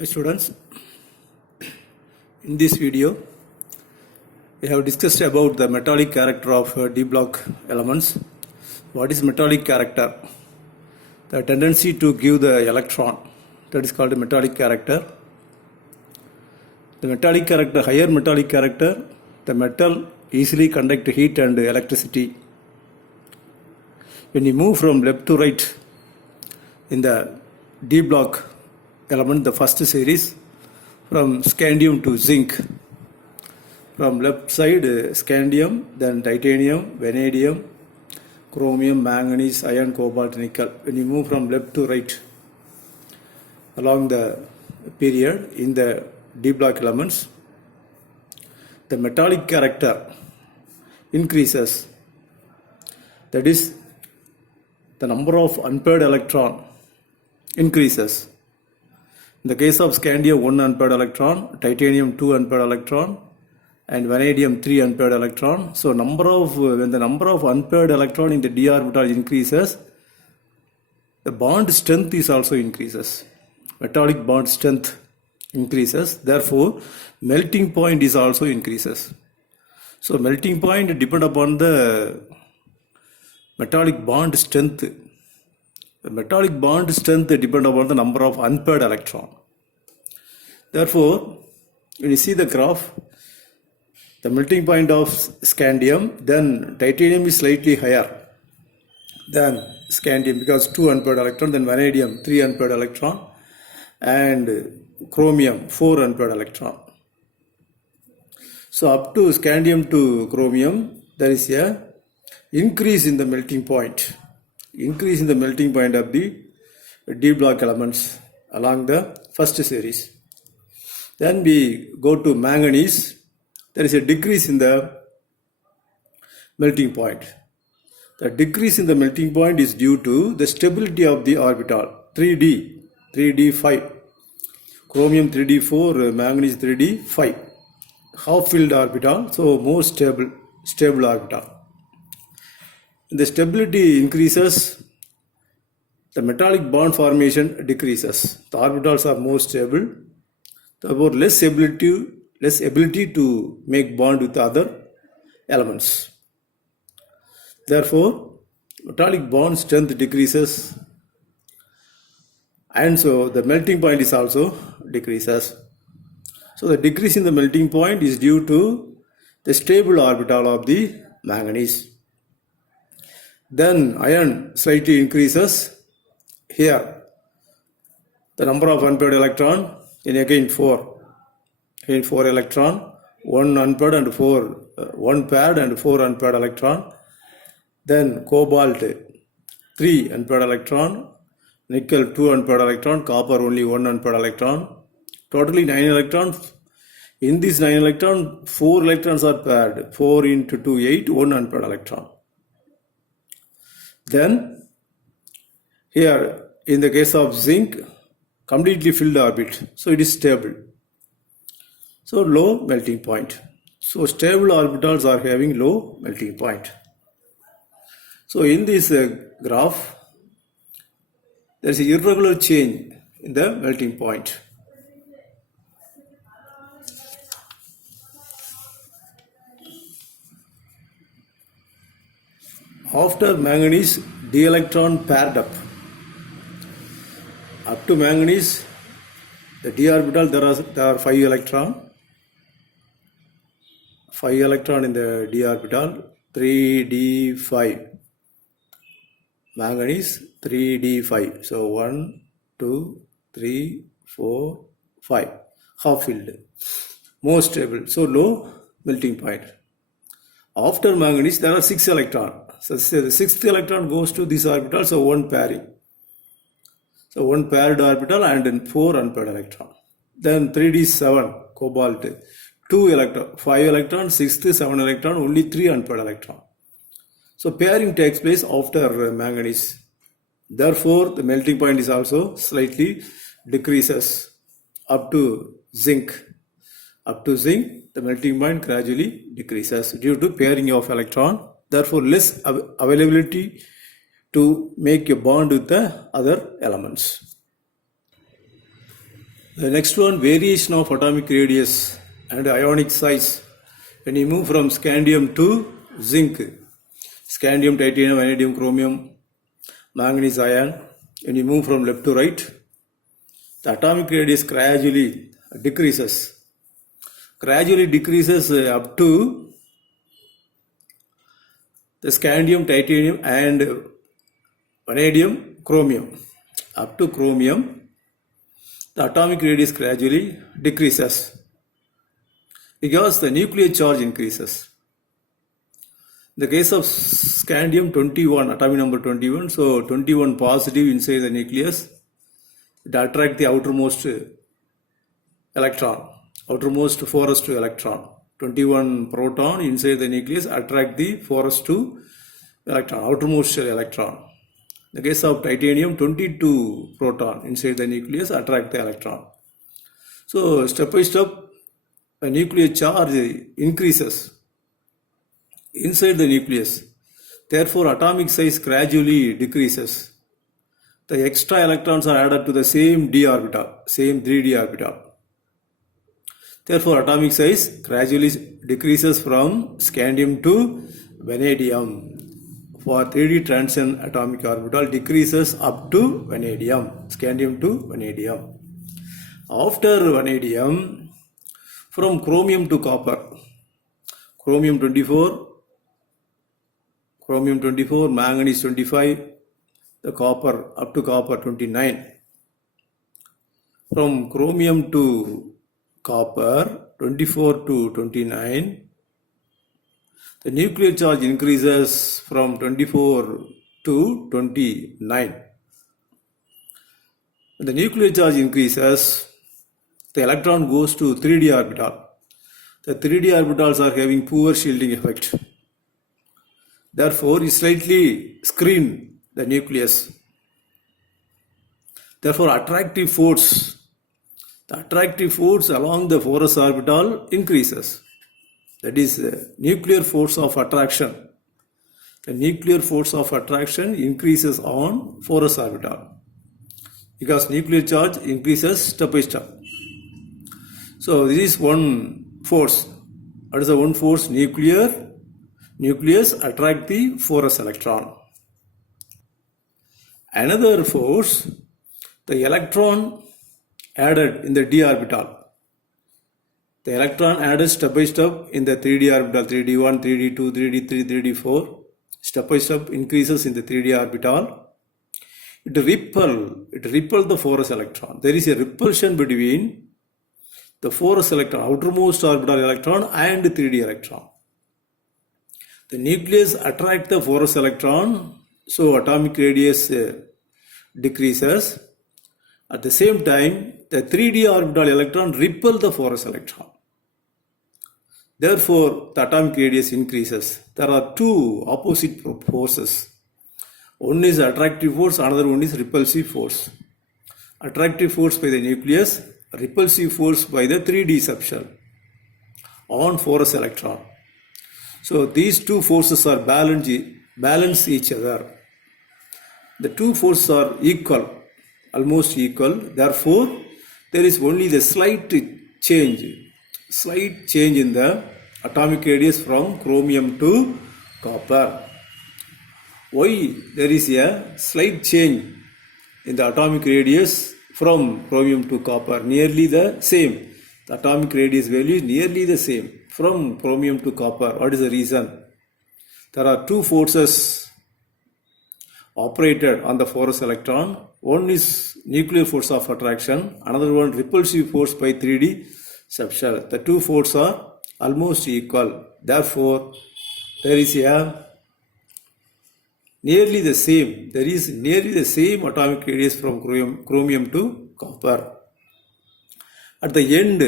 Students, in this video we have discussed about the metallic character of d block elements. What is metallic character? The tendency to give the electron, that is called a metallic character. The metallic character, higher metallic character, the metal easily conduct heat and electricity. When you move from left to right in the d block element, the first series, from scandium to zinc. From left side scandium, then titanium, vanadium, chromium, manganese, iron, cobalt, nickel. When you move from left to right along the period in the d block elements, the metallic character increases. That is, the number of unpaired electron increases. In the case of scandium, 1 unpaired electron, titanium 2 unpaired electron, and vanadium 3 unpaired electron. So when the number of unpaired electron in the d orbital increases, the bond strength is also increases. Metallic bond strength increases. Therefore, melting point is also increases. So melting point depend upon the metallic bond strength. The metallic bond strength depends upon the number of unpaired electron. Therefore, when you see the graph, the melting point of scandium, then titanium is slightly higher than scandium because 2 unpaired electron, then vanadium 3 unpaired electron, and chromium 4 unpaired electron. So up to scandium to chromium, there is a increase in the melting point. Increase in the melting point of the d block elements along the first series. Then we go to manganese. There is a decrease in the melting point. The decrease in the melting point is due to the stability of the orbital 3d5, chromium 3d4, manganese 3d5, half-filled orbital, so more stable orbital. The stability increases, the metallic bond formation decreases. The orbitals are more stable, therefore less ability to make bond with other elements. Therefore, metallic bond strength decreases, and so the melting point is also decreases. So the decrease in the melting point is due to the stable orbital of the manganese. Then iron slightly increases. Here, the number of unpaired electron, in again 4. Again 4 electron, 1 unpaired and 1 paired and 4 unpaired electron. Then cobalt 3 unpaired electron, nickel 2 unpaired electron, copper only 1 unpaired electron. Totally 9 electrons. In these 9 electrons, 4 electrons are paired. 4 into 2, 8, 1 unpaired electron. Then, here in the case of zinc, completely filled orbit, so it is stable. So low melting point. So stable orbitals are having low melting point. So in this graph, there is an irregular change in the melting point. After manganese, d electron paired up. Up to manganese, the d orbital there are 5 electron. 5 electron in the d orbital, 3d5. Manganese 3d5. So 1, 2, 3, 4, 5. Half filled. More stable. So low melting point. After manganese, there are 6 electrons. So the 6th electron goes to this orbital, so 1 pairing. So 1 paired orbital and then 4 unpaired electron. Then 3d7, cobalt, 2 electron, 5 electron, 6th, 7 electron, only 3 unpaired electron. So pairing takes place after manganese. Therefore, the melting point is also slightly decreases up to zinc. Up to zinc, the melting point gradually decreases due to pairing of electron. Therefore, less availability to make a bond with the other elements. The next one, variation of atomic radius and ionic size. When you move from scandium to zinc, scandium, titanium, vanadium, chromium, manganese iron, when you move from left to right, the atomic radius gradually decreases. Gradually decreases up to the scandium, titanium and vanadium, chromium. Up to chromium, the atomic radius gradually decreases because the nuclear charge increases. In the case of scandium 21, atomic number 21, so 21 positive inside the nucleus, it attracts the outermost electron, outermost 4s2 electron. 21 proton inside the nucleus attract the 4s2 electron, outermost electron. In the case of titanium, 22 proton inside the nucleus attract the electron. So step by step, the nuclear charge increases inside the nucleus. Therefore, atomic size gradually decreases. The extra electrons are added to the same d orbital, same 3d orbital. Therefore, atomic size gradually decreases from scandium to vanadium. For 3D transition atomic orbital decreases up to vanadium, scandium to vanadium. After vanadium, from chromium to copper, chromium 24, manganese 25, the copper up to copper 29. From chromium to copper 24 to 29, the nuclear charge increases from 24 to 29. When the nuclear charge increases, the electron goes to 3d orbital. The 3d orbitals are having poor shielding effect. Therefore, it slightly screen the nucleus. Therefore, attractive force, the attractive force along the 4s orbital increases. That is the nuclear force of attraction. The nuclear force of attraction increases on 4s orbital because nuclear charge increases step by step. So this is one force. What is the one force? Nucleus attract the 4s electron. Another force, the electron added in the d orbital. The electron added step by step in the 3d orbital, 3d1, 3d2, 3d3, 3d4, step by step increases in the 3d orbital. It repel the 4s electron. There is a repulsion between the 4s electron, outermost orbital electron and the 3d electron. The nucleus attract the 4s electron, so atomic radius decreases. At the same time, the 3d orbital electron repel the 4s electron. Therefore, the atomic radius increases. There are two opposite forces. One is attractive force, another one is repulsive force. Attractive force by the nucleus, repulsive force by the 3d subshell on 4s electron. So these two forces are balance each other. The two forces are equal, almost equal. Therefore, there is only the slight change in the atomic radius from chromium to copper. Why there is a slight change in the atomic radius from chromium to copper? Nearly the same. The atomic radius value is nearly the same from chromium to copper. What is the reason? There are two forces operated on the 4s electron. One is nuclear force of attraction, another one repulsive force by 3d subshell. The two forces are almost equal. Therefore, there is nearly the same atomic radius from chromium to copper. At the end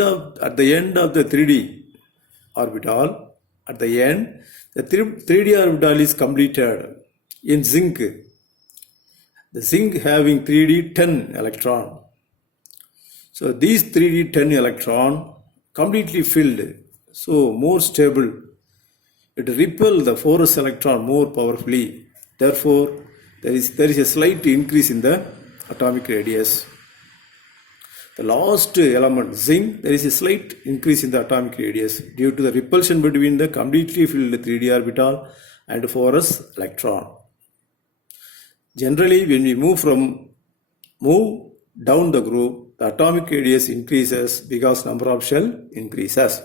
of the 3d orbital, the 3d orbital is completed in zinc. The zinc having 3d 10 electron. So these 3d 10 electron completely filled, so more stable. It repels the 4s electron more powerfully. Therefore, there is a slight increase in the atomic radius. the last element, zinc, there is a slight increase in the atomic radius due to the repulsion between the completely filled 3d orbital and 4s electron. Generally, when we move down the group, the atomic radius increases because number of shell increases.